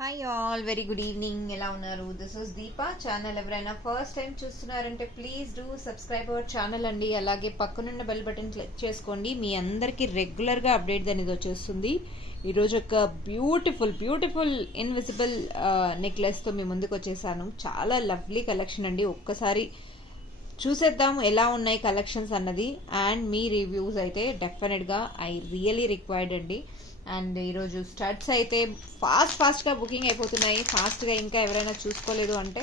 Hi all, very good evening. ఎలా ఉన్నారు? This is Deepa. Channel ఎవరైనా ఫస్ట్ టైం చూస్తున్నారంటే please do subscribe our channel అండి. అలాగే పక్కనున్న బెల్ బటన్ క్లిక్ చేసుకోండి. మీ అందరికీ రెగ్యులర్గా అప్డేట్ అనేది వచ్చేస్తుంది. ఈరోజు ఒక బ్యూటిఫుల్ ఇన్విజిబుల్ నెక్లెస్తో మీ ముందుకు వచ్చేసాను. చాలా లవ్లీ కలెక్షన్ అండి. ఒక్కసారి చూసేద్దాం ఎలా ఉన్నాయి కలెక్షన్స్ అన్నది. అండ్ మీ రివ్యూస్ అయితే డెఫినెట్గా ఐ రియలీ రిక్వైర్డ్ అండి. అండ్ ఈరోజు స్టడ్స్ అయితే ఫాస్ట్గా బుకింగ్ అయిపోతున్నాయి. ఫాస్ట్గా ఇంకా ఎవరైనా చూసుకోలేదు అంటే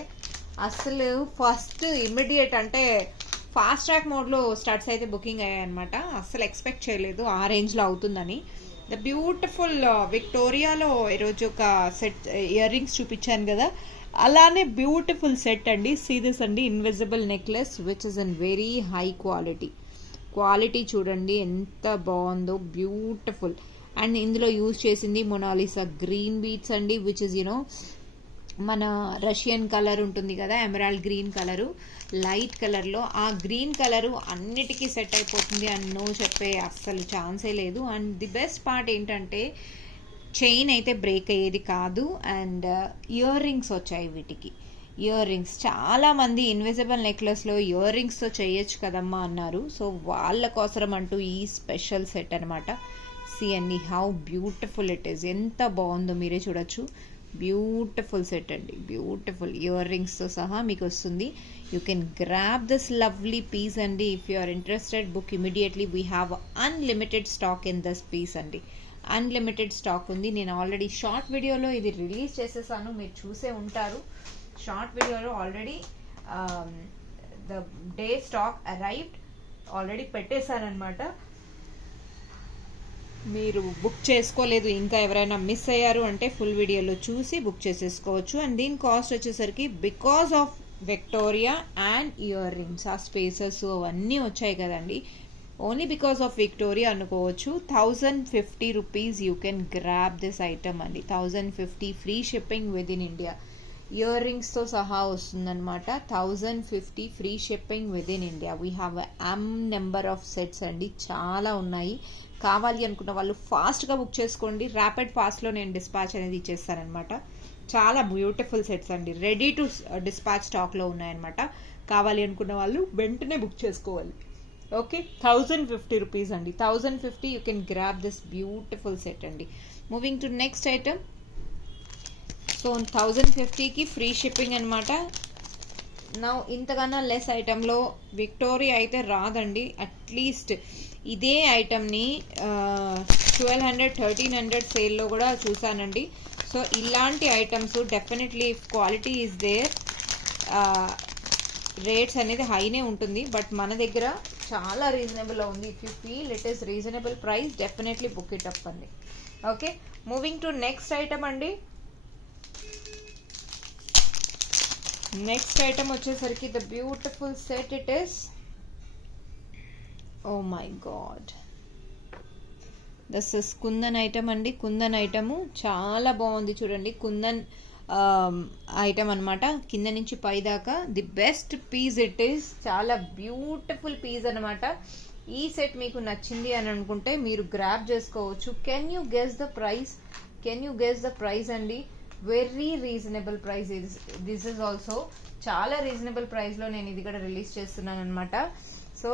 అసలు ఫస్ట్ ఇమ్మీడియట్ అంటే ఫాస్ట్ ట్రాక్ మోడ్లో స్టడ్స్ అయితే బుకింగ్ అయ్యాయి అనమాట. అస్సలు ఎక్స్పెక్ట్ చేయలేదు ఆ రేంజ్లో అవుతుందని. ద బ్యూటిఫుల్ విక్టోరియాలో ఈరోజు ఒక సెట్ ఇయర్ రింగ్స్ చూపించాను కదా, అలానే బ్యూటిఫుల్ సెట్ అండి. సీ దిస్ అండి, invisible necklace which is in very high quality చూడండి ఎంత బాగుందో, బ్యూటిఫుల్. అండ్ ఇందులో యూజ్ చేసింది మొనాలిసా గ్రీన్ బీట్స్ అండి, విచ్ ఇస్ మన రష్యన్ కలర్ ఉంటుంది కదా, ఎమరాల్డ్ గ్రీన్ కలరు, లైట్ కలర్లో ఆ గ్రీన్ కలరు అన్నిటికీ సెట్ అయిపోతుంది అని చెప్పే అస్సలు ఛాన్సే లేదు. అండ్ ది బెస్ట్ పార్ట్ ఏంటంటే చైన్ అయితే బ్రేక్ అయ్యేది కాదు. అండ్ ఇయర్ రింగ్స్ వచ్చాయి వీటికి. ఇయర్ రింగ్స్ చాలామంది ఇన్విజిబుల్ నెక్లెస్లో ఇయర్ రింగ్స్తో చేయొచ్చు కదమ్మా అన్నారు. సో వాళ్ళ కోసం అంటూ ఈ స్పెషల్ సెట్ అనమాట. సీ అండి హౌ బ్యూటిఫుల్ ఇట్ ఈస్, ఎంత బాగుందో మీరే చూడొచ్చు. బ్యూటిఫుల్ సెట్ అండి, బ్యూటిఫుల్ ఇయర్ రింగ్స్తో సహా మీకు వస్తుంది. You can grab this lovely piece అండి. If you are interested book immediately. We have unlimited stock in this piece అండి. అన్లిమిటెడ్ స్టాక్ ఉంది. నేను ఆల్రెడీ షార్ట్ వీడియోలో ఇది రిలీజ్ చేసేసాను, మీరు చూసే ఉంటారు. షార్ట్ వీడియోలో already the day stock arrived already పెట్టేశాను అనమాట. మీరు బుక్ చేసుకోలేదు ఇంకా ఎవరైనా మిస్ అయ్యారు అంటే ఫుల్ వీడియోలో చూసి బుక్ చేసేసుకోవచ్చు. అండ్ దీని కాస్ట్ వచ్చేసరికి because of Victoria and ear rings ఆ స్పేసెస్ అవన్నీ వచ్చాయి కదండి, ఓన్లీ బికాస్ ఆఫ్ విక్టోరియా అనుకోవచ్చు. 1050 rupees you can grab this item అండి. 1050 free shipping with in India. ఇయర్ రింగ్స్తో సహా వస్తుందన్నమాట. 1050 free shipping with in India. We have number of sets అండి, చాలా ఉన్నాయి. కావాలి అనుకున్న వాళ్ళు ఫాస్ట్గా బుక్ చేసుకోండి. ర్యాపిడ్ ఫాస్ట్లో నేను డిస్పాచ్ అనేది ఇచ్చేస్తానమాట. చాలా బ్యూటిఫుల్ సెట్స్ అండి, రెడీ టు డిస్పాచ్ స్టాక్లో ఉన్నాయన్నమాట. కావాలి అనుకున్న వాళ్ళు వెంటనే బుక్ చేసుకోవాలి. ఓకే, 1050 రూపీస్ అండి. 1050 you can grab this beautiful set అండి. Moving to next item. So 1050కి ఫ్రీ షిప్పింగ్ అనమాట. నా ఇంతకన్నా లెస్ ఐటెంలో విక్టోరియా అయితే రాదండి. అట్లీస్ట్ ఇదే ఐటమ్ని 1200 1300 సేల్లో కూడా చూసానండి. సో ఇలాంటి items definitely quality is there, rates అనేది హైనే ఉంటుంది. బట్ మన దగ్గర చాలా రీజనబుల్లో ఉంది. If you feel it is reasonable price definitely book it up అండి. Okay, moving to next item అండి. నెక్స్ట్ ఐటమ్ వచ్చేసరికి the beautiful set it is. Oh my god, this is kundan item అండి. కుందన్ ఐటము చాలా బాగుంది చూడండి. కుందన్ ఐటమ్ అనమాట, కింద నుంచి పై దాకా. The best piece it is. చాలా బ్యూటిఫుల్ పీస్ అనమాట. ఈ సెట్ మీకు నచ్చింది అని అనుకుంటే మీరు గ్రాబ్ చేసుకోవచ్చు. Can you guess the price అండి? Very reasonable price. This is also చాలా రీజనబుల్ ప్రైస్లో నేను ఇది కూడా రిలీజ్ చేస్తున్నాను అనమాట. సో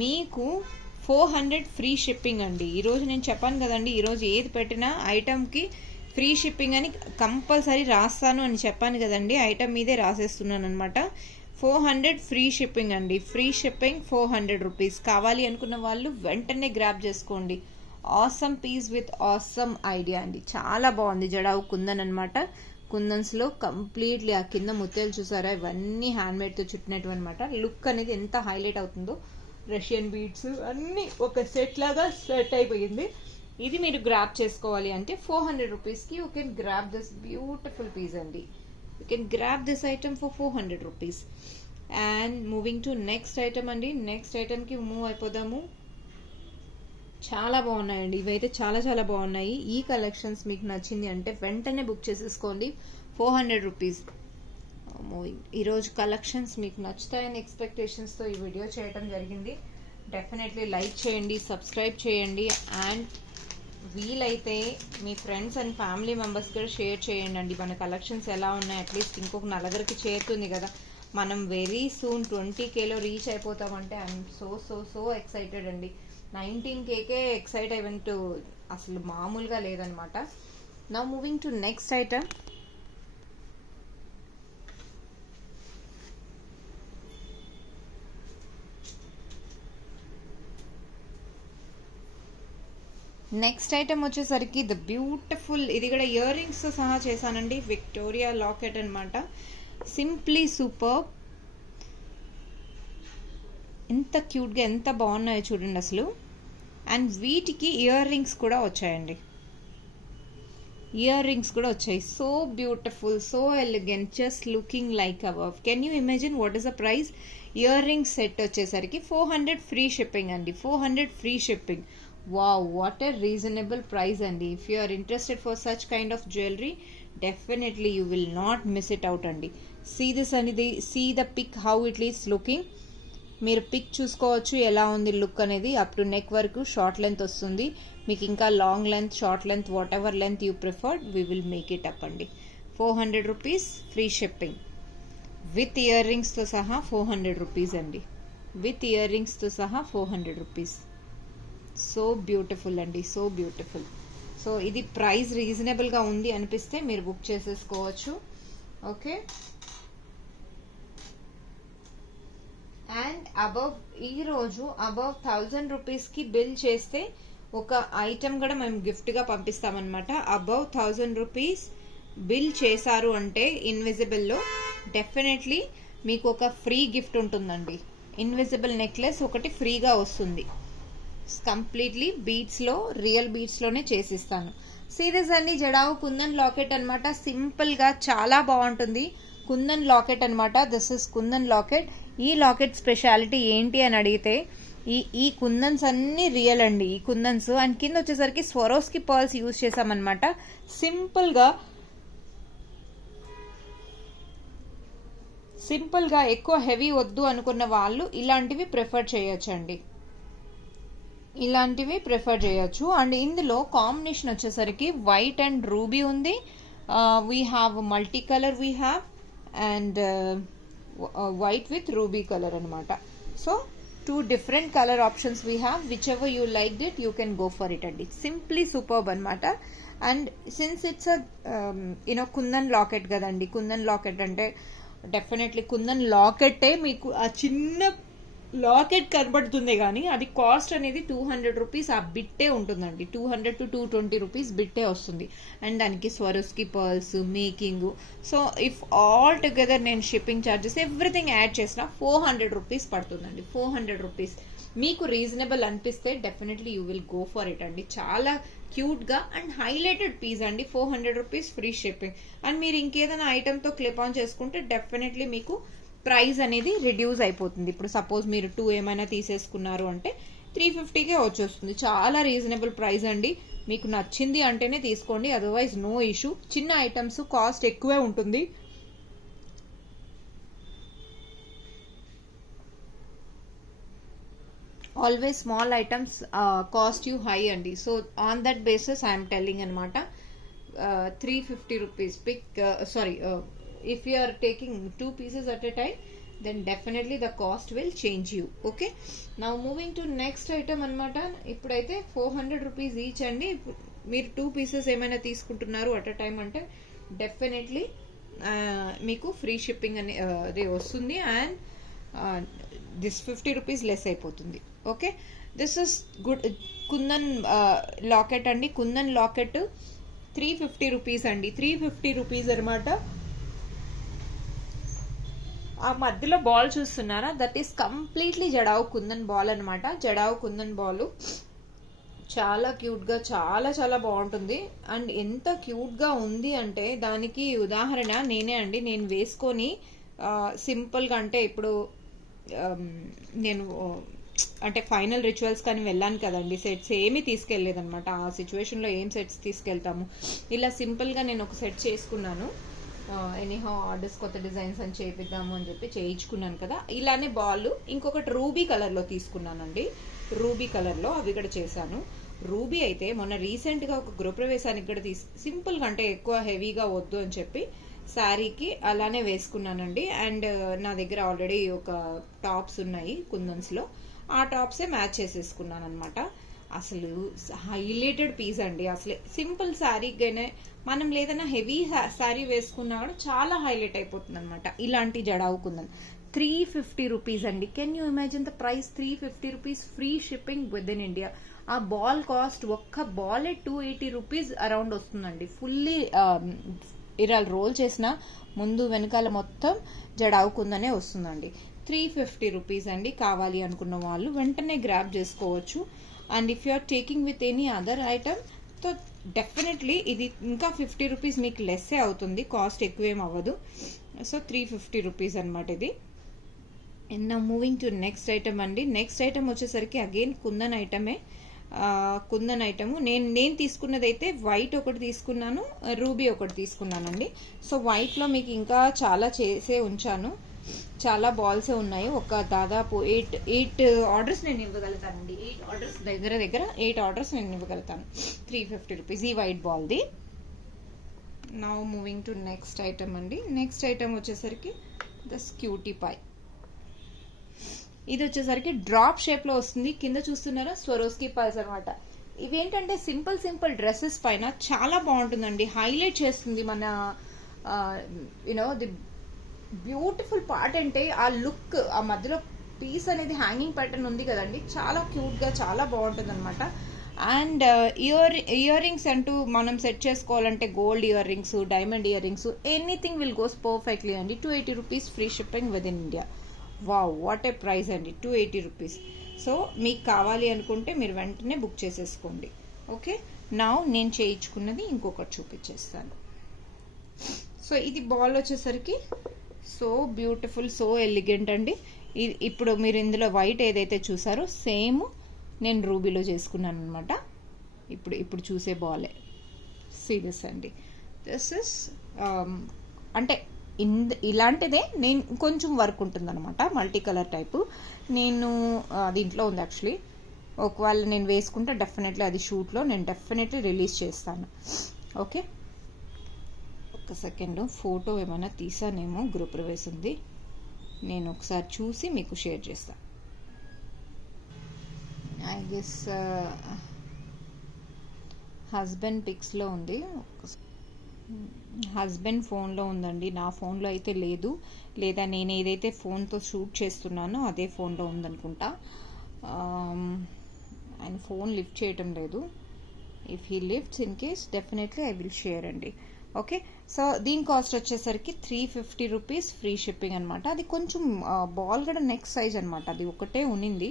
మీకు 400 ఫ్రీ షిప్పింగ్ అండి. ఈరోజు నేను చెప్పాను కదండి, ఈరోజు ఏది పెట్టినా ఐటమ్కి ఫ్రీ షిప్పింగ్ అని కంపల్సరీ రాస్తాను అని చెప్పాను కదండి. ఐటమ్ మీదే రాసేస్తున్నాను అనమాట. 400 ఫ్రీ షిప్పింగ్ అండి. Free shipping 400 rupees. కావాలి అనుకున్న వాళ్ళు వెంటనే గ్రాబ్ చేసుకోండి. Awesome piece with awesome idea అండి. చాలా బాగుంది. జడావు కుందన్ అనమాట. కుందన్స్లో కంప్లీట్లీ ఆ కింద ముత్యాలు చూసారా, ఇవన్నీ హ్యాండ్మేడ్తో చుట్టినట్టు అనమాట. లుక్ అనేది ఎంత హైలైట్ అవుతుందో. రష్యన్ బీడ్స్ అన్నీ ఒక సెట్ లాగా సెట్ అయిపోయింది. ఇది మీరు గ్రాబ్ చేసుకోవాలి అంటే 400 రూపీస్కి you can grab this beautiful piece అండి. You can grab this item for 400 rupees. And moving to next item అండి. నెక్స్ట్ ఐటమ్కి మూవ్ అయిపోదాము. చాలా బాగున్నాయండి ఇవైతే, చాలా చాలా బాగున్నాయి. ఈ కలెక్షన్స్ మీకు నచ్చింది అంటే వెంటనే బుక్ చేసేసుకోండి. 400 రూపీస్. మూవింగ్, ఈరోజు కలెక్షన్స్ మీకు నచ్చుతాయని ఎక్స్పెక్టేషన్స్తో ఈ వీడియో చేయడం జరిగింది. డెఫినెట్లీ లైక్ చేయండి, సబ్స్క్రైబ్ చేయండి. అండ్ వీలైతే మీ ఫ్రెండ్స్ అండ్ ఫ్యామిలీ మెంబర్స్ కూడా షేర్ చేయండి అండి. మన కలెక్షన్స్ ఎలా ఉన్నాయి, అట్లీస్ట్ ఇంకొక నలుగురికి చేరుతుంది కదా. మనం వెరీ సూన్ 20Kలో రీచ్ అయిపోతామంటే ఐఎమ్ సో ఎక్సైటెడ్ అండి. 19Kకే ఎక్సైట్ ఈవెంట్ అసలు మామూలుగా లేదనమాట. Now moving to next item. Next item వచ్చేసరికి ద బ్యూటిఫుల్, ఇది కూడా ఇయర్ రింగ్స్తో సహా చేశానండి. విక్టోరియా లాకెట్ అనమాట. Simply super. ఎంత క్యూట్గా ఎంత బాగున్నాయో చూడండి అసలు. అండ్ వీటికి ఇయర్ రింగ్స్ కూడా వచ్చాయండి. ఇయర్ రింగ్స్ కూడా వచ్చాయి. So beautiful, so elegant, just looking like above. Can you imagine what is the price? Ear rings set వచ్చేసరికి 400 ఫ్రీ షిప్పింగ్ అండి. 400 free shipping. Wow, what a reasonable price andi. If you are interested for such kind of jewelry, definitely you will not miss it out andi. See this anidi, see the pic how it is looking. మీరు pic చూసుకోవచ్చు ఎలా ఉంది look అనేది. Up to neck వరకు short length వస్తుంది. మీకు ఇంకా long length, short length, what length you preferred, we will make it up అండి. 400 rupees free shipping with ear రింగ్స్తో సహా 400 రూపీస్ అండి. విత్ ఇయర్ రింగ్స్తో సహా 400 రూపీస్. సో బ్యూటిఫుల్ అండి, సో బ్యూటిఫుల్. సో ఇది ప్రైస్ రీజనబుల్గా ఉంది అనిపిస్తే మీరు బుక్ చేసేసుకోవచ్చు. ఓకే. అండ్ ఈరోజు అబవ్ 1000 రూపీస్కి బిల్ చేస్తే ఒక ఐటమ్ కూడా మేము గిఫ్ట్గా పంపిస్తామన్నమాట. అబవ్ 1000 రూపీస్ బిల్ చేశారు అంటే ఇన్విజిబుల్లో డెఫినెట్లీ మీకు ఒక ఫ్రీ గిఫ్ట్ ఉంటుందండి. ఇన్విజిబుల్ నెక్లెస్ ఒకటి ఫ్రీగా వస్తుంది. కంప్లీట్లీ బీడ్స్లో, రియల్ బీడ్స్లోనే చేసిస్తాను. సీరీస్ అండి. జడావు కుందన్ లాకెట్ అనమాట. సింపుల్గా చాలా బాగుంటుంది. కుందన్ లాకెట్ అనమాట. This is kundan locket. ఈ లాకెట్ స్పెషాలిటీ ఏంటి అని అడిగితే ఈ కుందన్స్ అన్నీ రియల్ అండి. ఈ కుందన్స్ అండ్ కింద వచ్చేసరికి స్వరోస్కి పర్ల్స్ యూజ్ చేసామన్నమాట. సింపుల్గా ఎక్కువ హెవీ వద్దు అనుకున్న వాళ్ళు ఇలాంటివి ప్రిఫర్ చేయొచ్చండి. ఇలాంటివి ప్రిఫర్ చేయొచ్చు. అండ్ ఇందులో కాంబినేషన్ వచ్చేసరికి వైట్ అండ్ రూబీ ఉంది. We have multi colour, we have and white with ruby colour అనమాట. So 2 different color options we have. Whichever you liked it, you can go for it అండి. Simply superb అనమాట. And since it's kundan locket కదండి. Kundan locket అంటే definitely kundan లాకెట్టే మీకు ఆ చిన్న locket కనబడుతుంది కానీ అది కాస్ట్ అనేది 200 రూపీస్ ఆ బిట్టే ఉంటుందండి. 200 to 220 రూపీస్ బిట్టే వస్తుంది. అండ్ దానికి Swarovski pearls, making. So if all together నేను షిప్పింగ్ ఛార్జెస్ ఎవ్రీథింగ్ యాడ్ చేసిన 400 రూపీస్ పడుతుందండి. 400 రూపీస్ మీకు రీజనబుల్ అనిపిస్తే definitely you will go for it అండి. చాలా క్యూట్గా అండ్ హైలైటెడ్ పీస్ అండి. 400 రూపీస్ ఫ్రీ షిప్పింగ్. అండ్ మీరు ఇంకేదైనా ఐటమ్తో క్లిప్ ఆన్ చేసుకుంటే డెఫినెట్లీ మీకు ప్రైస్ అనేది రిడ్యూస్ అయిపోతుంది. ఇప్పుడు సపోజ్ మీరు 2 ఏమైనా తీసేసుకున్నారు అంటే 350కే వచ్చేస్తుంది. చాలా రీజనబుల్ ప్రైస్ అండి. మీకు నచ్చింది అంటేనే తీసుకోండి, అదర్వైజ్ నో ఇష్యూ. చిన్న ఐటమ్స్ కాస్ట్ ఎక్కువే ఉంటుంది. Always small items cost you high అండి. So on that basis I'm telling అనమాట. 350 rupees pic. If you are taking 2 pieces at a time, then definitely the cost will change you. Okay. Now moving to next item అనమాట. ఇప్పుడైతే 400 rupees each అండి. మీరు 2 pieces ఏమైనా తీసుకుంటున్నారు at a time అంటే definitely మీకు free shipping అనేది వస్తుంది. అండ్ దిస్ 50 రూపీస్ లెస్ అయిపోతుంది. Okay. This is good kundan locket అండి. కుందన్ లాకెట్ 350 రూపీస్ అండి. 350 రూపీస్ అనమాట. ఆ మధ్యలో బాల్ చూస్తున్నారా, that is completely jadau kundan ball అనమాట. జడావు కుందన్ బాల్ చాలా క్యూట్గా చాలా చాలా బాగుంటుంది. అండ్ ఎంత క్యూట్గా ఉంది అంటే దానికి ఉదాహరణ నేనే అండి. నేను వేసుకొని సింపుల్గా అంటే ఇప్పుడు నేను అంటే ఫైనల్ రిచువల్స్ కానీ వెళ్ళాను కదండి. సెట్స్ ఏమీ తీసుకెళ్ళలేదనమాట. ఆ సిచ్యువేషన్లో ఏం సెట్స్ తీసుకెళ్తాము. ఇలా సింపుల్గా నేను ఒక సెట్ చేసుకున్నాను. ఎనీహౌ ఆర్డర్స్ కొత్త డిజైన్స్ అని చేపిద్దాము అని చెప్పి చేయించుకున్నాను కదా. ఇలానే బాల్ ఇంకొకటి రూబీ కలర్లో తీసుకున్నానండి. రూబీ కలర్లో అవి కూడా చేశాను. రూబీ అయితే మొన్న రీసెంట్గా ఒక గృహప్రవేశానికి కూడా సింపుల్గా, అంటే ఎక్కువ హెవీగా వద్దు అని చెప్పి శారీకి అలానే వేసుకున్నానండి. అండ్ నా దగ్గర ఆల్రెడీ ఒక టాప్స్ ఉన్నాయి కుందన్స్లో, ఆ టాప్సే మ్యాచ్ చేసేసుకున్నాను అనమాట. అసలు హైలైటెడ్ పీస్ అండి. అసలు సింపుల్ శారీగానే మనం లేదన్నా హెవీ శారీ వేసుకున్నా కూడా చాలా హైలైట్ అయిపోతుంది అనమాట. ఇలాంటి జడావు కుందన్ 350 రూపీస్ అండి. Can you imagine the price? 350 rupees, free shipping with in India. ఆ బాల్ కాస్ట్, ఒక్క బాలే 280 రూపీస్ అరౌండ్ వస్తుందండి. ఫుల్లీ ఇలా రోల్ చేసిన ముందు వెనకాల మొత్తం జడావు కుందనే వస్తుందండి. 350 రూపీస్ అండి. కావాలి అనుకున్న వాళ్ళు వెంటనే గ్రాబ్ చేసుకోవచ్చు. And if you are taking with any other item so definitely ఇది ఇంకా 50 రూపీస్ మీకు లెస్సే అవుతుంది, కాస్ట్ ఎక్కువేం అవ్వదు. సో 350 రూపీస్ అనమాట ఇది. And now moving to next item అండి. నెక్స్ట్ ఐటమ్ వచ్చేసరికి అగైన్ కుందన్ ఐటమే. కుందన్ ఐటము నేను తీసుకున్నది అయితే వైట్ ఒకటి తీసుకున్నాను, రూబీ ఒకటి తీసుకున్నానండి. సో వైట్లో మీకు ఇంకా చాలా చేసే ఉంచాను, చాలా బాల్సే ఉన్నాయి. ఒక దాదాపు 8 ఆర్డర్స్ నేను ఇవ్వగలుగుతానండి. 8 ఆర్డర్స్ దగ్గర 8 ఆర్డర్స్ నేను ఇవ్వగలుగుతాను. 350 రూపీస్ ఈ వైట్ బాల్ది. Now moving to next item అండి. నెక్స్ట్ ఐటమ్ వచ్చేసరికి ద క్యూటీ పై. ఇది వచ్చేసరికి డ్రాప్ షేప్ లో వస్తుంది. కింద చూస్తున్నారా స్వరోస్కి పైస్ అనమాట. ఇవేంటంటే సింపుల్ డ్రెస్సెస్ పైన చాలా బాగుంటుందండి, హైలైట్ చేస్తుంది మన యునో ది బ్యూటిఫుల్ పార్ట్. అంటే ఆ లుక్, ఆ మధ్యలో పీస్ అనేది హ్యాంగింగ్ ప్యాటర్న్ ఉంది కదండి, చాలా క్యూట్ గా చాలా బాగుంటుంది అనమాట. అండ్ ఇయర్ రింగ్స్ అంటూ మనం సెట్ చేసుకోవాలంటే gold ear rings, diamond ear rings, anything will goes perfectly అండి. 280 rupees free shipping with in India. Wow, what A price అండి, 280 రూపీస్. సో మీకు కావాలి అనుకుంటే మీరు వెంటనే బుక్ చేసేసుకోండి. ఓకే, నా నేను చేయించుకున్నది ఇంకొకటి చూపించేస్తాను. సో ఇది బాల్ వచ్చేసరికి సో బ్యూటిఫుల్, సో ఎలిగెంట్ అండి. ఇప్పుడు మీరు ఇందులో వైట్ ఏదైతే చూసారో సేమ్ నేను రూబీలో చేసుకున్నాను అనమాట. ఇప్పుడు చూసే బాలే సీరియస్ అండి. దిస్ ఇస్ అంటే ఇలాంటిదే, నేను కొంచెం వర్క్ ఉంటుంది అనమాట, మల్టీ కలర్ టైపు. నేను దీంట్లో ఉంది యాక్చువల్లీ. ఒకవేళ నేను వేసుకుంటే డెఫినెట్లీ అది షూట్లో నేను డెఫినెట్లీ రిలీజ్ చేస్తాను. ఓకే, ఒక్క సెకండ్, ఫోటో ఏమైనా తీసానేమో గృహప్రవేశంది, నేను ఒకసారి చూసి మీకు షేర్ చేస్తాను. ఐ గెస్ హస్బెండ్ పిక్స్లో ఉంది, హస్బెండ్ ఫోన్లో ఉందండి, నా ఫోన్లో అయితే లేదు. లేదా నేను ఏదైతే ఫోన్తో షూట్ చేస్తున్నానో అదే ఫోన్లో ఉందనుకుంటా. ఆయన ఫోన్ లిఫ్ట్ చేయటం లేదు. If he lifts in case definitely I will share అండి. ఓకే, సో దీని కాస్ట్ వచ్చేసరికి 350 రూపీస్ ఫ్రీ షిప్పింగ్ అనమాట. అది కొంచెం బాల్ కూడా నెక్స్ట్ సైజ్ అనమాట, అది ఒకటే ఉన్నింది.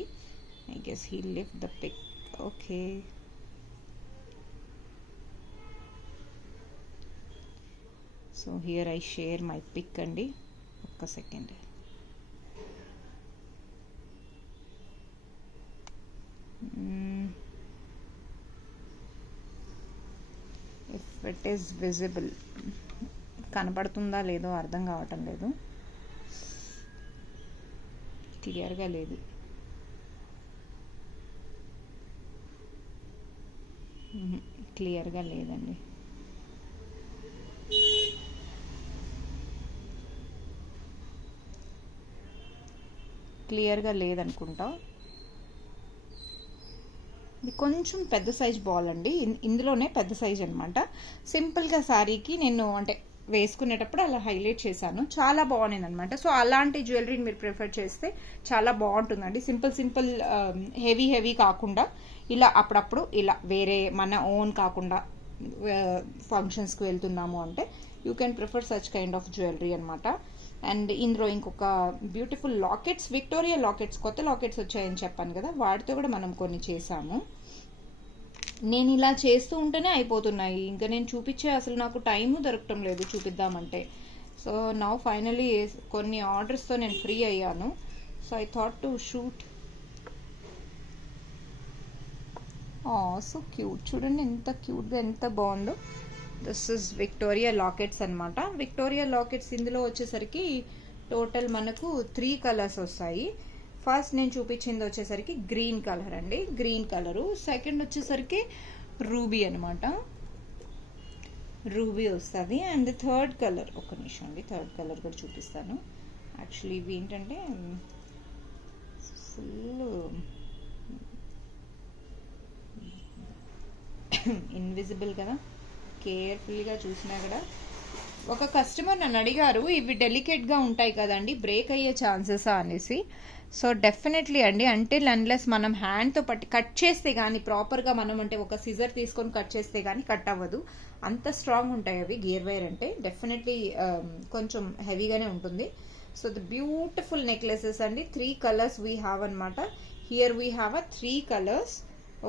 I guess he lift the pic. Okay, so here I share my pic అండి. ఒక్క second. If it is visible, కనపడుతుందా లేదో అర్థం కావటం లేదు, క్లియర్గా లేదు. క్లియర్గా లేదండి. క్లియర్గా లేదనుకుంటా. ఇది కొంచెం పెద్ద సైజ్ బాల్ అండి, ఇందులోనే పెద్ద సైజ్ అనమాట. సింపుల్గా శారీకి నేను అంటే వేసుకునేటప్పుడు అలా హైలైట్ చేశాను, చాలా బాగుంది అనమాట. సో అలాంటి జ్యువెలరీని మీరు ప్రిఫర్ చేస్తే చాలా బాగుంటుందండి. సింపుల్ హెవీ కాకుండా ఇలా అప్పుడప్పుడు ఇలా వేరే మన ఓన్ కాకుండా ఫంక్షన్స్కి వెళ్తున్నాము అంటే you can prefer such kind of jewellery అనమాట. అండ్ ఇందులో ఇంకొక బ్యూటిఫుల్ లాకెట్స్, విక్టోరియా లాకెట్స్, కొత్త లాకెట్స్ వచ్చాయని చెప్పాను కదా, వాటితో కూడా మనం కొన్ని చేసాము. నేను ఇలా చేస్తూ ఉంటేనే అయిపోతున్నాయి, ఇంకా నేను చూపించే అసలు నాకు టైము దొరకటం లేదు చూపిద్దామంటే. సో నౌ ఫైనలీ కొన్ని ఆర్డర్స్తో నేను ఫ్రీ అయ్యాను. So I thought to shoot. So cute, చూడండి ఎంత క్యూట్గా ఎంత బాగుందో. దిస్ ఇస్ విక్టోరియా లాకెట్స్ అనమాట. విక్టోరియా లాకెట్స్ ఇందులో వచ్చేసరికి టోటల్ మనకు 3 కలర్స్ వస్తాయి. ఫస్ట్ నేను చూపించింది వచ్చేసరికి గ్రీన్ కలర్ అండి, గ్రీన్ కలరు. సెకండ్ వచ్చేసరికి రూబీ అనమాట, రూబీ వస్తుంది. అండ్ థర్డ్ కలర్, ఒక నిమిషం అండి, థర్డ్ కలర్ కూడా చూపిస్తాను. యాక్చువల్లీ ఇవి ఏంటంటే ఫుల్ ఇన్విజిబుల్ కదా, కేర్ఫుల్గా చూసినా కూడా. ఒక కస్టమర్ నన్ను అడిగారు, ఇవి డెలికేట్గా ఉంటాయి కదండి, బ్రేక్ అయ్యే ఛాన్సెసా అనేసి. సో డెఫినెట్లీ అండి, అంటే అన్లెస్ మనం హ్యాండ్తో పట్టి కట్ చేస్తే కానీ ప్రాపర్గా, మనం అంటే ఒక సిజర్ తీసుకొని కట్ చేస్తే కానీ కట్ అవ్వదు, అంత స్ట్రాంగ్ ఉంటాయి అవి. గేర్ వైర్ అంటే డెఫినెట్లీ కొంచెం హెవీగానే ఉంటుంది. సో ద బ్యూటిఫుల్ నెక్లెసెస్ అండి, 3 కలర్స్ వీ హ్యావ్ అనమాట. Here we have 3 colours.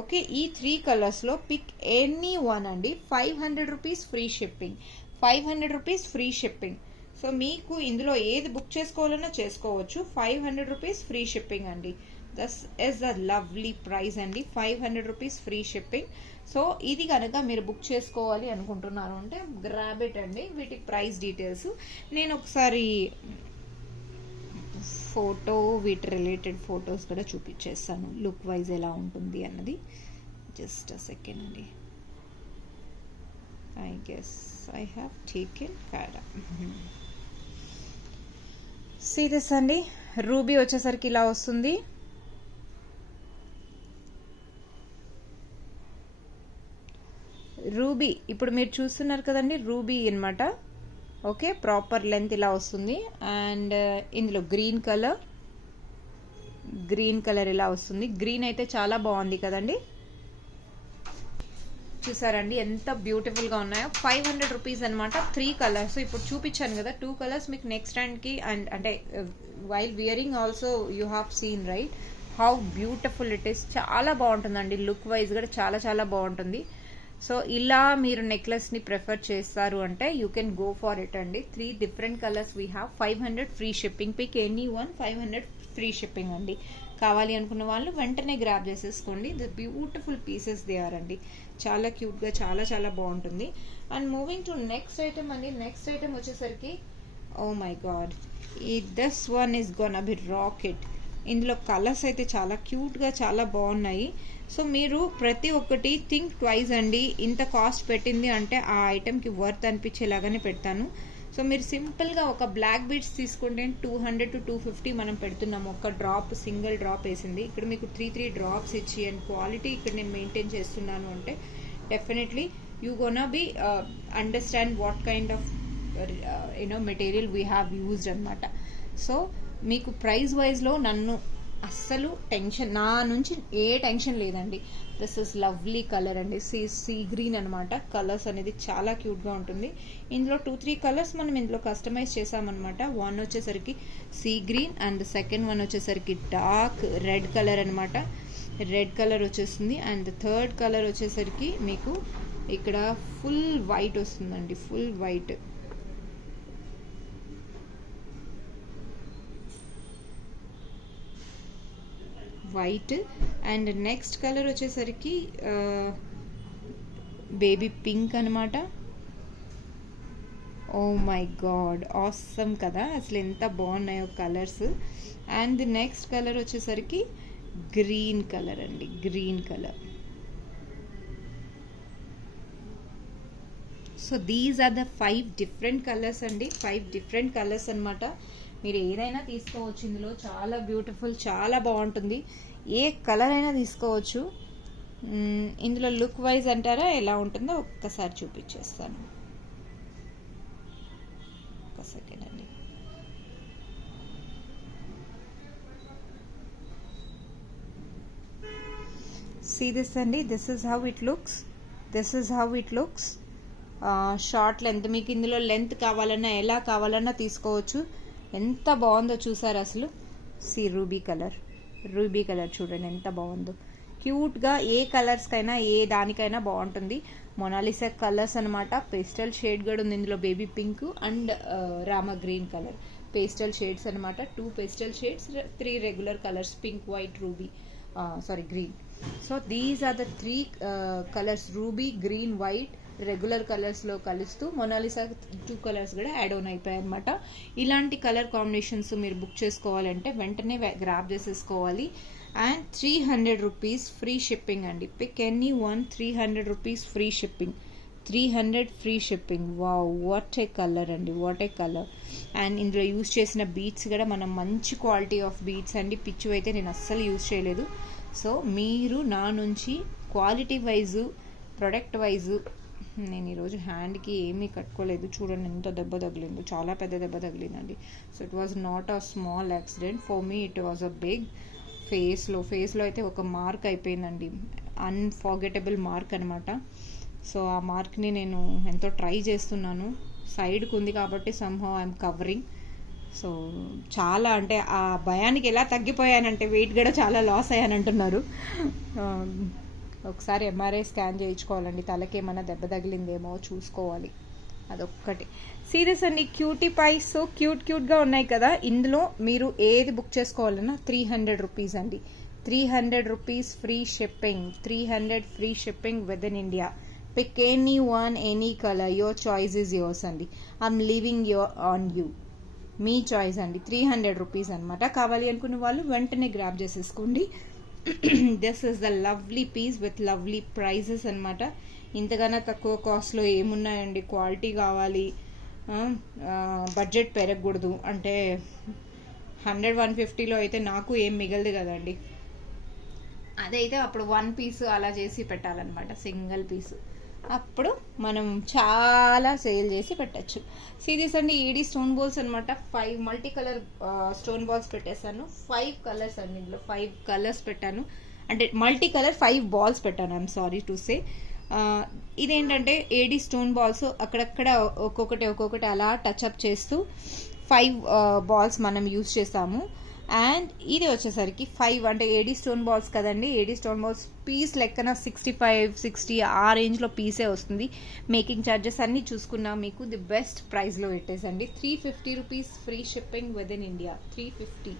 Okay, ఈ 3 కలర్స్లో పిక్ ఎనీ వన్ అండి. 500 rupees free shipping, 500 rupees free shipping. So మీకు ఇందులో ఏది బుక్ చేసుకోవాలన్నా చేసుకోవచ్చు. 500 రూపీస్ ఫ్రీ షిప్పింగ్ అండి. దస్ ఇస్ ద లవ్లీ ప్రైస్ అండి, 500 రూపీస్ ఫ్రీ షిప్పింగ్. సో ఇది కనుక మీరు బుక్ చేసుకోవాలి అనుకుంటున్నారు అంటే గ్రాబ్ ఇట్ అండి. వీటి ప్రైస్ డీటెయిల్స్ నేను ఒకసారి ఫోటో, వీటి రిలేటెడ్ ఫొటోస్ కూడా చూపించేస్తాను, లుక్ వైజ్ ఎలా ఉంటుంది అన్నది. జస్ట్ అ సెకండ్ అండి. I guess I have taken cara. See this అండి, రూబీ వచ్చేసరికి ఇలా వస్తుంది. రూబీ ఇప్పుడు మీరు చూస్తున్నారు కదండి, రూబీ అన్నమాట. ఓకే, ప్రాపర్ లెంత్ ఇలా వస్తుంది. అండ్ ఇందులో గ్రీన్ కలర్ ఇలా వస్తుంది. గ్రీన్ అయితే చాలా బాగుంది కదండి, చూసారండి ఎంత బ్యూటిఫుల్ గా ఉన్నాయో. 500 రూపీస్ అనమాట, 3 కలర్స్. ఇప్పుడు చూపించాను కదా 2 కలర్స్ మీకు నెక్స్ట్ హ్యాండ్ కి, అండ్ అంటే while wearing also you have seen right how beautiful it is. చాలా బాగుంటుందండి, లుక్ వైజ్ కూడా చాలా చాలా బాగుంటుంది. సో ఇలా మీరు నెక్లెస్ ని ప్రిఫర్ చేస్తారు అంటే you can go for it అండి. 3 different colours we have, 500 free shipping. Pick any one, 500 free shipping అండి. కావాలి అనుకున్న వాళ్ళు వెంటనే గ్రాబ్ చేసేసుకోండి. The beautiful pieces they are అండి, చాలా క్యూట్గా చాలా చాలా బాగుంటుంది. And moving to next item అండి. నెక్స్ట్ ఐటమ్ వచ్చేసరికి ఓ మై గాడ్, ఈ this one is gonna be rocket. ఇందులో కలర్స్ అయితే చాలా క్యూట్గా చాలా బాగున్నాయి. సో మీరు ప్రతి ఒక్కటి థింక్ ట్వైస్ అండి. ఇంత కాస్ట్ పెట్టింది అంటే ఆ ఐటెంకి వర్త్ అనిపించేలాగానే పెడతాను. సో మీరు సింపుల్గా ఒక బ్లాక్ బీడ్స్ తీసుకుంటే 200 to 250 మనం పెడుతున్నాము. ఒక డ్రాప్, సింగిల్ డ్రాప్ వేసింది. ఇక్కడ మీకు 3 డ్రాప్స్ ఇచ్చి అండ్ క్వాలిటీ ఇక్కడ నేను మెయింటైన్ చేస్తున్నాను అంటే definitely you gonna B understand what kind of material we have used అనమాట. సో మీకు ప్రైస్ వైజ్లో నన్ను అస్సలు టెన్షన్, నా నుంచి ఏ టెన్షన్ లేదండి. దిస్ ఇస్ లవ్లీ కలర్ అండి, సీ గ్రీన్ అనమాట. కలర్స్ అనేది చాలా క్యూట్గా ఉంటుంది. ఇందులో 2-3 కలర్స్ మనం ఇందులో కస్టమైజ్ చేసామన్నమాట. వన్ వచ్చేసరికి see green and second one వచ్చేసరికి డార్క్ రెడ్ కలర్ అనమాట. రెడ్ కలర్ వచ్చేస్తుంది. అండ్ థర్డ్ కలర్ వచ్చేసరికి మీకు ఇక్కడ ఫుల్ వైట్ వస్తుందండి, full white. White and next colour వచ్చేసరికి బేబీ పింక్ అనమాట. ఓ మై గాడ్, ఆసమ్ కదా, అసలు ఎంత బాగున్నాయో కలర్స్. అండ్ నెక్స్ట్ కలర్ వచ్చేసరికి గ్రీన్ కలర్ అండి, green colour. So these are the 5 different colours అండి, 5 డిఫరెంట్ కలర్స్ అనమాట. మీరు ఏదైనా తీసుకోవచ్చు ఇందులో, చాలా బ్యూటిఫుల్, చాలా బాగుంటుంది. ఏ కలర్ అయినా తీసుకోవచ్చు. ఇందులో లుక్ వైజ్ అంటారా ఎలా ఉంటుందో ఒక్కసారి చూపించేస్తాను, ఒక సెకండ్ అండి. See this అండి, this is how it looks, this is how it looks. Short length, మీకు ఇందులో లెంత్ కావాలన్నా ఎలా కావాలన్నా తీసుకోవచ్చు. ఎంత బాగుందో చూసారు అసలు. See ruby colour, ruby colour చూడండి ఎంత బాగుందో. క్యూట్గా ఏ కలర్స్కైనా ఏ దానికైనా బాగుంటుంది. మొనాలిసా కలర్స్ అనమాట. పేస్టల్ షేడ్ కూడా ఉంది ఇందులో, baby pink and Rama green colour. Pastel shades అనమాట, 2 pastel shades, 3 regular colours, pink, white, ruby, green. So these are the 3 colours, ruby, green, white regular కలర్స్లో కలుస్తూ మొనాలిసా 2 కలర్స్ కూడా యాడ్ ఆన్ అయిపోయాయి అనమాట. ఇలాంటి కలర్ కాంబినేషన్స్ మీరు బుక్ చేసుకోవాలంటే వెంటనే గ్రాబ్ చేసేసుకోవాలి. అండ్ 300 రూపీస్ ఫ్రీ షిప్పింగ్ అండి. Pick any one, 300 rupees free shipping. 300 free shipping. Wow, what a colour అండి, వాట్ ఏ కలర్. అండ్ ఇందులో యూజ్ చేసిన బీడ్స్ కూడా మనం మంచి క్వాలిటీ ఆఫ్ బీడ్స్ అండి. పిచ్చు అయితే నేను అస్సలు యూజ్ చేయలేదు. సో మీరు నా నుంచి క్వాలిటీ వైజు, ప్రొడక్ట్ వైజు, నేను ఈరోజు హ్యాండ్కి ఏమీ కట్టుకోలేదు, చూడండి ఎంత దెబ్బ తగిలిందో, చాలా పెద్ద దెబ్బ తగిలిందండి. So it was not a small accident, for me it was a big. ఫేస్లో అయితే ఒక మార్క్ అయిపోయిందండి, అన్ఫర్గెటబుల్ మార్క్ అనమాట. సో ఆ మార్క్ని నేను ఎంతో ట్రై చేస్తున్నాను. సైడ్కి ఉంది కాబట్టి సమ్హౌ ఐఎమ్ కవరింగ్. సో చాలా అంటే ఆ భయానికి ఎలా తగ్గిపోయానంటే వెయిట్ కూడా చాలా లాస్ అయ్యానంటున్నారు. ఒకసారి ఎంఆర్ఐ స్కాన్ చేయించుకోవాలండి, తలకి ఏమైనా దెబ్బ తగిలిందేమో చూసుకోవాలి, అదొక్కటి. సీరియస్ అండి, క్యూటీ పైస్ సో క్యూట్గా ఉన్నాయి కదా. ఇందులో మీరు ఏది బుక్ చేసుకోవాలన్నా 300 రూపీస్ అండి. 300 rupees free shipping. 300 free shipping with in India. Pick any one, any colour, your choice is yours అండి. ఐఎమ్ లీవింగ్ ఆన్ యూ, మీ చాయిస్ అండి. 300 రూపీస్ అనమాట. కావాలి అనుకున్న వాళ్ళు వెంటనే గ్రాబ్ చేసేసుకోండి. This is the lovely piece with lovely prices అనమాట. ఇంతకన్నా తక్కువ కాస్ట్లో ఏమున్నాయండి. క్వాలిటీ కావాలి, బడ్జెట్ పెరగకూడదు అంటే 100-150లో అయితే నాకు ఏం మిగలదు కదండి. అదైతే అప్పుడు 1 పీస్ అలా చేసి పెట్టాలన్నమాట, సింగిల్ పీస్. అప్పుడు మనం చాలా సేల్ చేసి పెట్టచ్చు. సీరీస్ అండి, ఏడీ స్టోన్ బాల్స్ అనమాట. 5 మల్టీ కలర్ స్టోన్ బాల్స్ పెట్టేశాను. 5 కలర్స్ అండి, ఇందులో 5 కలర్స్ పెట్టాను. అంటే మల్టీ కలర్ 5 బాల్స్ పెట్టాను, ఐఎమ్ సారీ టు సే. ఇదేంటంటే ఏడీ స్టోన్ బాల్స్ అక్కడక్కడ ఒక్కొక్కటి అలా టచ్అప్ చేస్తూ 5 బాల్స్ మనం యూజ్ చేసాము. అండ్ ఇది వచ్చేసరికి 5 అంటే ఏడీ స్టోన్ బాల్స్ కదండి. ఏడీ స్టోన్ బాల్స్ పీస్ లెక్కన 65-60 ఆ రేంజ్లో పీసే వస్తుంది. మేకింగ్ ఛార్జెస్ అన్నీ చూసుకున్నా మీకు ది బెస్ట్ ప్రైస్లో పెట్టేసండి. 350 rupees free shipping with in India. 350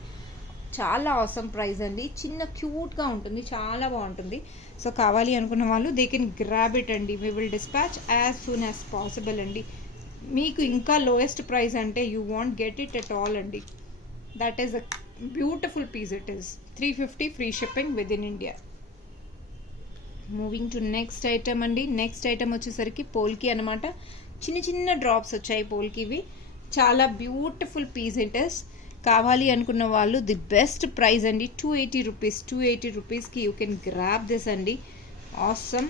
చాలా అవసరం ప్రైస్ అండి. చిన్న క్యూట్గా ఉంటుంది, చాలా బాగుంటుంది. సో కావాలి అనుకున్న వాళ్ళు దే కెన్ గ్రాబ్ ఇట్ అండి. We will dispatch as soon as possible అండి. మీకు ఇంకా లోయెస్ట్ ప్రైస్ అంటే you want get it at all అండి. That is a beautiful piece it is. 350 free shipping with in India. Moving to next item అండి. Next item వచ్చేసరికి పోల్కి అనమాట. చిన్న drops వచ్చాయి పోల్కివి. చాలా బ్యూటిఫుల్ పీస్ ఇట్ ఇస్. కావాలి అనుకున్న వాళ్ళు ది బెస్ట్ ప్రైస్ అండి. 280 రూపీస్. 280 రూపీస్కి యూ కెన్ గ్రాబ్ దిస్ అండి. Awesome.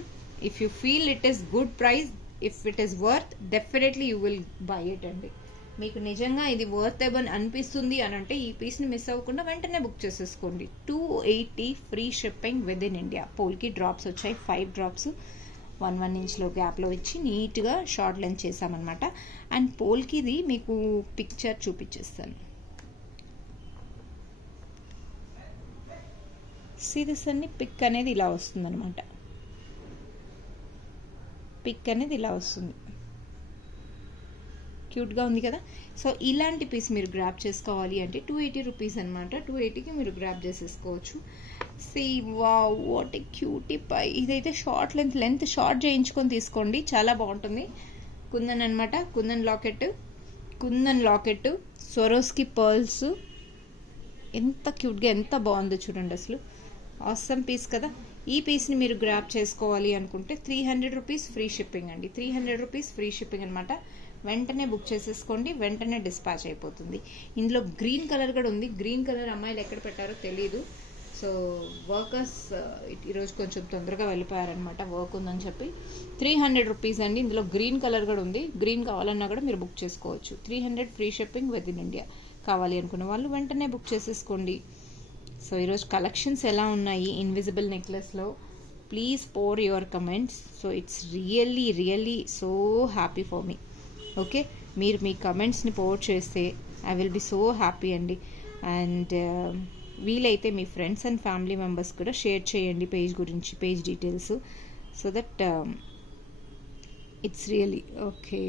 If you feel it is good price, if it is worth, definitely you will buy it అండి. మీకు నిజంగా ఇది వర్తబుల్ అనిపిస్తుంది అని అంటే ఈ పీస్ని మిస్ అవ్వకుండా వెంటనే బుక్ చేసేసుకోండి. 280 free shipping with in India. పోల్కి డ్రాప్స్ వచ్చాయి, 5 డ్రాప్స్ 1 ఇంచ్లో గ్యాప్లో ఇచ్చి నీట్గా షార్ట్ లెంత్ చేసామన్నమాట. అండ్ పోల్కిది మీకు పిక్చర్ చూపించేస్తాను. సీరియస్ అన్ని పిక్ అనేది ఇలా వస్తుంది అనమాట. పిక్ అనేది ఇలా వస్తుంది, క్యూట్గా ఉంది కదా. సో ఇలాంటి పీస్ మీరు గ్రాబ్ చేసుకోవాలి అంటే 280 రూపీస్ అనమాట. 280కి మీరు గ్రాబ్ చేసేసుకోవచ్చు. See wow, what a cutie pie. ఇదైతే షార్ట్ లెంత్ షార్ట్ చేయించుకొని తీసుకోండి, చాలా బాగుంటుంది. కుందన్ అనమాట, కుందన్ లాకెట్, సొరోస్కి పర్ల్స్. ఎంత క్యూట్గా, ఎంత బాగుందో చూడండి అసలు. ఆసమ్ పీస్ కదా. ఈ పీస్ని మీరు గ్రాబ్ చేసుకోవాలి అనుకుంటే 300 రూపీస్ ఫ్రీ షిప్పింగ్ అండి. 300 రూపీస్ ఫ్రీ షిప్పింగ్ అనమాట. వెంటనే బుక్ చేసేసుకోండి, వెంటనే డిస్పాచ్ అయిపోతుంది. ఇందులో గ్రీన్ కలర్ కూడా ఉంది. గ్రీన్ కలర్ అమ్మాయిలు ఎక్కడ పెట్టారో తెలీదు. సో వర్కర్స్ ఈరోజు కొంచెం తొందరగా వెళ్ళిపోయారనమాట, వర్క్ ఉందని చెప్పి. 300 రూపీస్ అండి. ఇందులో గ్రీన్ కలర్ కూడా ఉంది. గ్రీన్ కావాలన్నా కూడా మీరు బుక్ చేసుకోవచ్చు. 300 free shipping with in India. కావాలి అనుకున్న వాళ్ళు వెంటనే బుక్ చేసేసుకోండి. సో ఈరోజు కలెక్షన్స్ ఎలా ఉన్నాయి ఇన్విజిబుల్ నెక్లెస్లో, please pour your comments. So it's really so happy for me. Okay, మీరు మీ కమెంట్స్ని పోర్ చేస్తే I will be so happy అండి. అండ్ వీలైతే మీ ఫ్రెండ్స్ అండ్ ఫ్యామిలీ మెంబర్స్ కూడా షేర్ చేయండి పేజ్ గురించి, page details, so that it's really okay.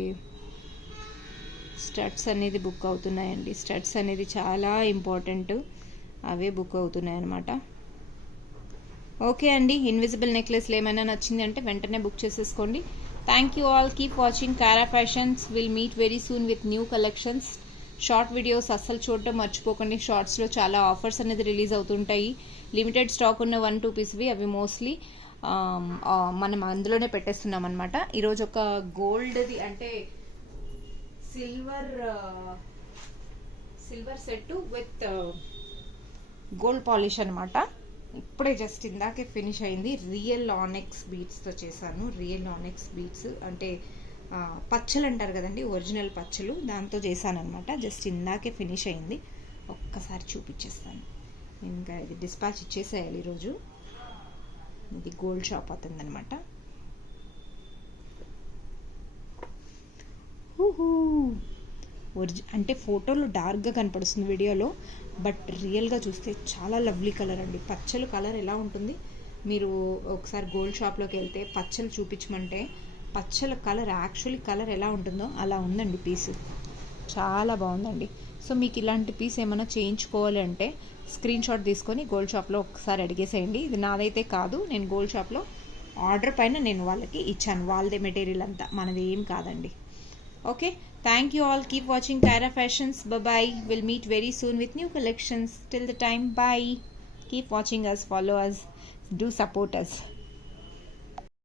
Studs అనేది బుక్ అవుతున్నాయండి. స్టడ్స్ అనేది చాలా ఇంపార్టెంట్, అవే బుక్ అవుతున్నాయి అన్నమాట. ఓకే అండి, ఇన్విజిబుల్ నెక్లెస్లు ఏమైనా నచ్చింది అంటే వెంటనే బుక్ చేసేసుకోండి. Thank you all, keep watching Kara fashions. Will meet very soon with new collections. Short videos అస్సలు చూడటం మర్చిపోకండి. షార్ట్స్లో చాలా ఆఫర్స్ అనేది రిలీజ్ అవుతుంటాయి. లిమిటెడ్ స్టాక్ ఉన్న 1-2 పీస్వి అవి మోస్ట్లీ మనం అందులోనే పెట్టేస్తున్నాం అనమాట. ఈరోజు ఒక గోల్డ్ది అంటే silver set with gold polish అనమాట. ఇప్పుడే జస్ట్ ఇందాకే ఫినిష్ అయింది. రియల్ ఆనెక్స్ బీట్స్తో చేశాను. రియల్ ఆనెక్స్ బీట్స్ అంటే పచ్చలు అంటారు కదండి, ఒరిజినల్ పచ్చలు, దాంతో చేశాను అనమాట. జస్ట్ ఇందాకే ఫినిష్ అయింది. ఒక్కసారి చూపించేస్తాను. ఇంకా ఇది డిస్పాచ్ ఇచ్చేసేయాలి ఈరోజు. ఇది గోల్డ్ షాప్ అవుతుందనమాట. అంటే ఫోటోలో డార్క్గా కనపడుస్తుంది వీడియోలో, బట్ రియల్గా చూస్తే చాలా లవ్లీ కలర్ అండి. పచ్చలు కలర్ ఎలా ఉంటుంది, మీరు ఒకసారి గోల్డ్ షాప్లోకి వెళ్తే పచ్చలు చూపించమంటే పచ్చల కలర్ యాక్చువల్లీ కలర్ ఎలా ఉంటుందో అలా ఉందండి పీసు. చాలా బాగుందండి. సో మీకు ఇలాంటి పీస్ ఏమైనా చేయించుకోవాలి అంటే స్క్రీన్ షాట్ తీసుకొని గోల్డ్ షాప్లో ఒకసారి అడిగేసేయండి. ఇది నాదైతే కాదు, నేను గోల్డ్ షాప్లో ఆర్డర్ పైన నేను వాళ్ళకి ఇచ్చాను. వాళ్ళదే మెటీరియల్ అంతా, మనది ఏం కాదండి. Okay, thank you all, keep watching Kara fashions. Bye, will meet very soon with new collections. Till the time, bye. Keep watching us, follow us, do support us.